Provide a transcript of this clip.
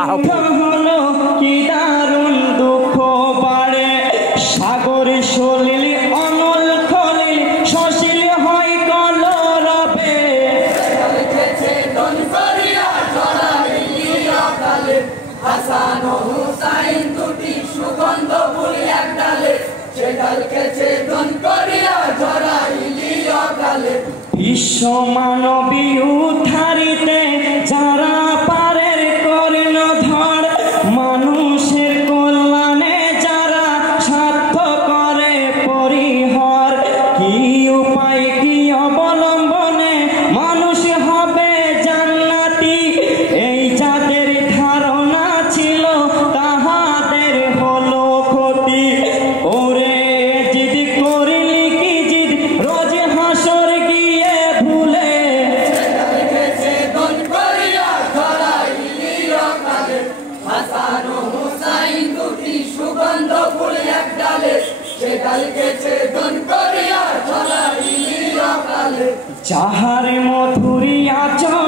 হলো কি দারুণ দুঃখ বাড়ে সাগর সলিল অনল খলিল সশীল হয় কলরবে হাসান ও হুসাইন দুটি সুগন্ধ ফুল এক ডালে সেটালকে ছেদন করিয়া ঝরাইলি অকালে বিশ্ব মানবী উদ্ধারিতে যারা পারের কর্ণধর মানুষের কল্যাণে যারা স্বার্থ করে পরিহার কি উপায় কি অবলম্বনে মানুষ হবে জান্নাতি এই যাদের ধারণা ছিল তাহাদের হলো ক্ষতি ওরে জিদ করিলি কি জিদ রোজ হাসর গিয়ে ভুলে হাসান ও হুসাইন দুটি সুগন্ধ ফুল এক ডালে সেটালকে ছেদন করিয়া ঝরাইলি অকালে যাহার মধুরী আচরণ